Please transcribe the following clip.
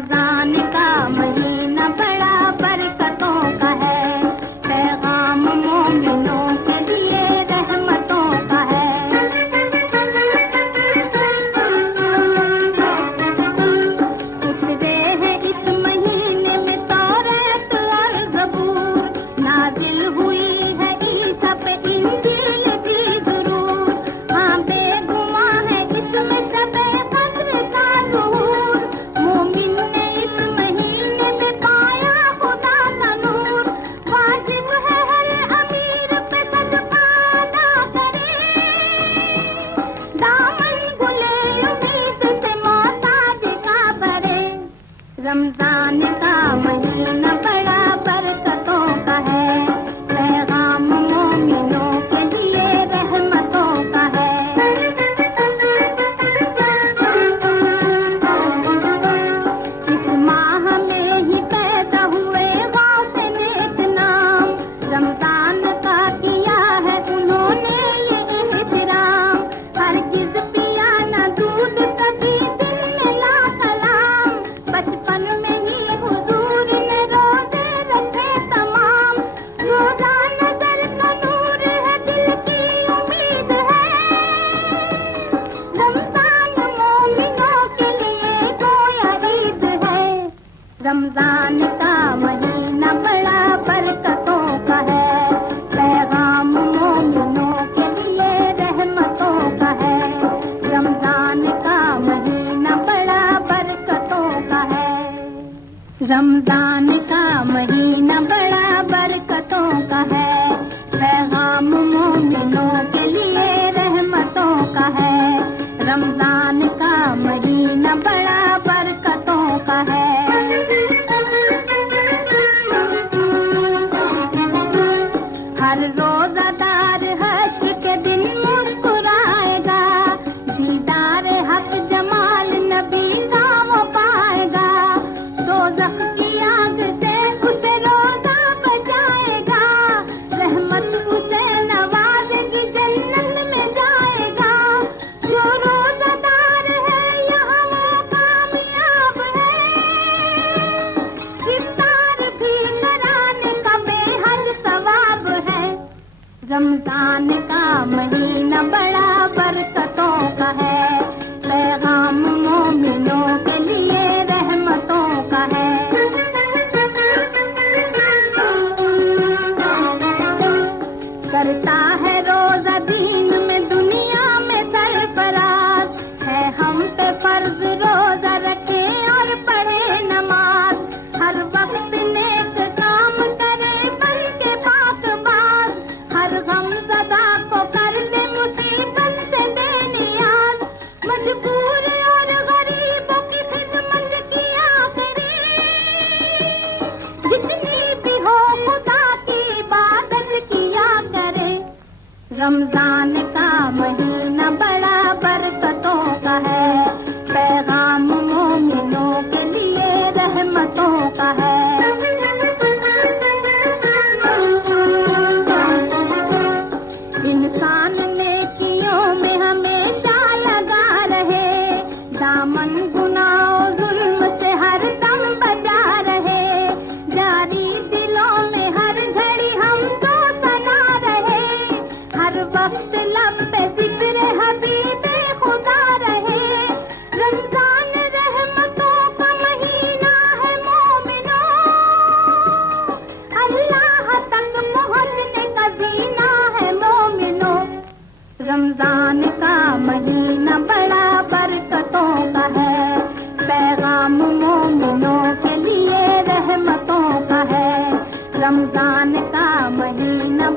रमजान का महीना बड़ा बरकतों का है, पैगाम मोमिनों के लिए रहमतों का है। उतरे हैं इस महीने में तौरात और ज़बूर, नाजिल हुई है ईसा पे इंजील भी ज़रूर। हाँ बेगुमां है इसमें शबे कद्र का ज़हूर, मोमिन ने इस महीने में पाया खुदा का नूर। वाजिब है हर अमीर पे सदका अदा करे, दामन गुले उम्मीद से मोहताज का भरे। रमजान का महीना बड़ा बरकतों का है, पैगाम मोमिनों के लिए रहमतों का है। इस माह में ही पैदा हुए गौसे नेक नाम, रमजान का किया है उन्होंने ये एहतराम। हरगिज़ पिया न दूध कभी दिन में ला कलाम, बचपन में ही हुजूर ने रोजे रखे तमाम। रोजा नजर का नूर है, दिल की उम्मीद है, रमजान मोमिनों के लिए गोया ईद है। रमजान का महीना बड़ा बरकतों का है, पैगाम मोमिनों के लिए रहमतों का है। रमजान का महीना बड़ा बरकतों का है, रमजान का महीना बड़ा बरकतों का है, पैगाम मोमिनों के लिए रहमतों का है। रमजान का महीना बड़ा बरकतों का है। हर रोजादार हश्र के दिन मुस्कुराएगा, दीदार हक जमाल नबी का वो पाएगा। दोज़ख की आग से उसे रोजा बचाएगा, रहमत उसे नवाज़ेगी जन्नत में जाएगा। जो रोजादार है यहाँ वो कामयाब है, इफ्तार भी कराने का बेहद सवाब है। रमजान का महीना बड़ा बरकतों का है, पैगाम मोमिनों के लिए रहमतों का है। करता है रोजा दीन में दुनिया में सरफराज, है हम पे फर्ज रोजा रखे और पढ़े नमाज। हर वक्त नेक काम करे बन के पाकबाज, हर गम ज़दा को कर दे मुसीबत से बेनियाज। मजबूर और गरीबों की खिदमत किया करे, जितनी भी हो खुदा की इबादत किया करे। रमजान का महीना बड़ा बरकतों का है, पैगाम मोमिनों के लिए रहमतों का है। इंसान नेकियों में हमेशा लगा रहे, दामन गुनाह जुल्म से हर दम बचा रहे। जारी दिलों में हर घड़ी हम तो सना रहे, हर वक्त लब पे जिक्र हबीबे खुदा रहे। रमजान रहमतों का महीना है मोमिनों, अल्लाह तक पहुँचने का जीना है मोमिनों। रमजान का महीना बड़ा बरकतों का है, पैगाम मोमिनों के लिए रहमतों का है। रमजान का महीना